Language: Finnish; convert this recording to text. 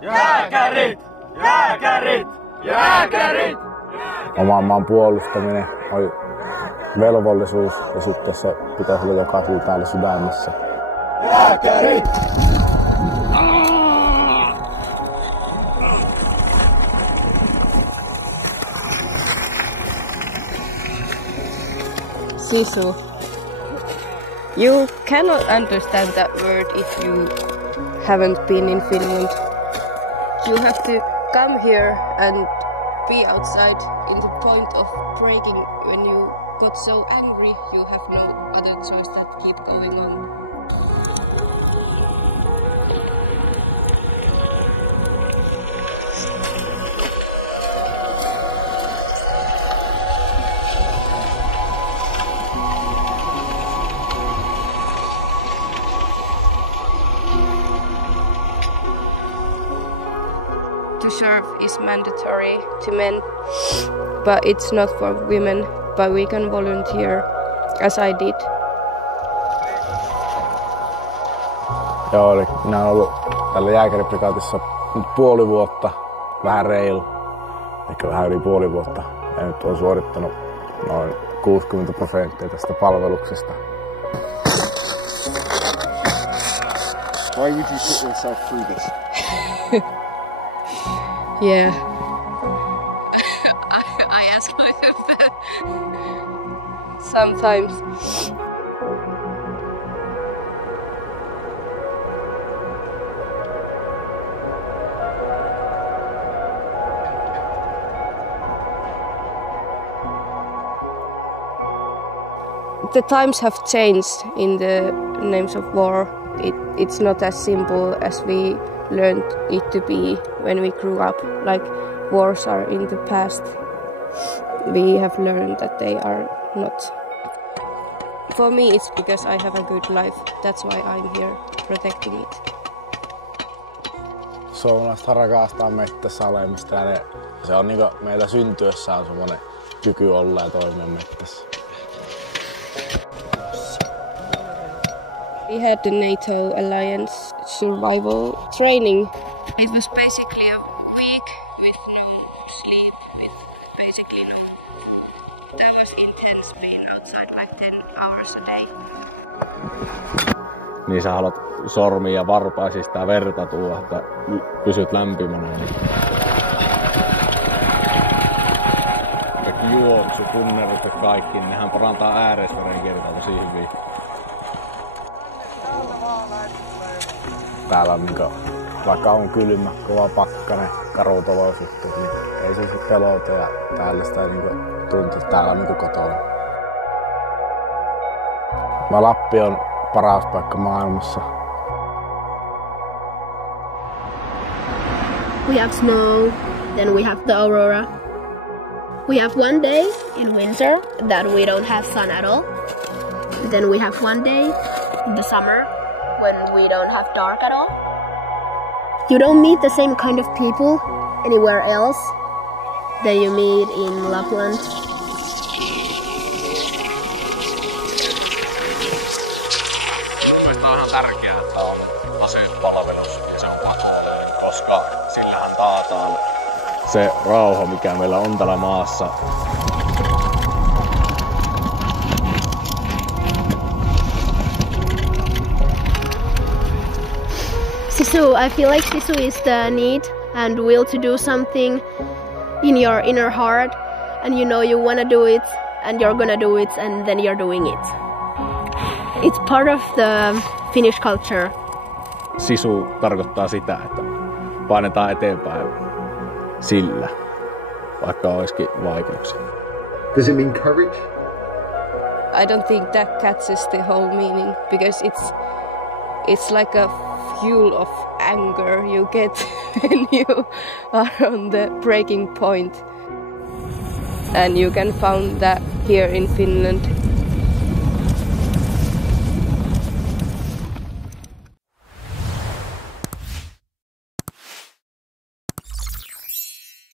Jääkärit! Jääkärit! Jääkärit! Oman maan puolustaminen on velvollisuus ja sitten se pitäisi olla jokaisella täällä sydämessä. Jääkärit! Sisu. You cannot understand that word if you haven't been in Finland. You have to come here and be outside in the point of breaking. When you got so angry, you have no other choice than keep going on. To serve is mandatory to men, but it's not for women, but we can volunteer, as I did. Joo, eli minä olen ollut tällä jääkäriprikaatissa nyt puoli vuotta, vähän reilu, ehkä vähän yli puoli vuotta. Ja nyt olen suorittanut noin 60% tästä palveluksesta. Why would you put yourself through this? Yeah. I ask myself that sometimes. The times have changed in the names of war. It's not as simple as we learned it to be when we grew up. Like wars are in the past. We have learned that they are not. For me it's because I have a good life. That's why I'm here protecting it. Suomalaiset rakastaa mettässä olemista ja se on niinku meillä syntyessä on semmoinen kyky olla ja toimia mettässä. We had the NATO Alliance survival training. It was basically a week with no sleep, with basically no. That was intense being outside like 10 hours a day. Niin sä haluat sormia ja varpaisista verta tuoda, että pysyt lämpimänä. Kaikki juoksu, punnerus ja kaikki, niin nehän parantaa ääreisverenkiertoa tosi hyvin. Täällä on niinku, vaikka on kylmä, kova pakkanen, karut olosuhteet, niin ei se sit pelota ja täällä sitä niinku tuntuu, että täällä on niinku kotona. Lappi on paras paikka maailmassa. We have snow, then we have the aurora. We have one day in winter that we don't have sun at all. Then we have one day in the summer when we don't have dark at all. You don't meet the same kind of people anywhere else that you meet in Lapland. Mielestäni on ihan tärkeää, että on asepalvelus ja se on pakollinen, koska sillähän taataan se rauha, mikä meillä on täällä maassa. Sisu, I feel like Sisu is the need and will to do something in your inner heart, and you know you want to do it and you're gonna do it and then you're doing it. It's part of the Finnish culture. Sisu tarkoittaa sitä, että painetaan eteenpäin sillä, vaikka olisikin vaikeuksia. Does it mean courage? I don't think that catches the whole meaning because it's like a fuel of anger you get when you are on the breaking point. And you can find that here in Finland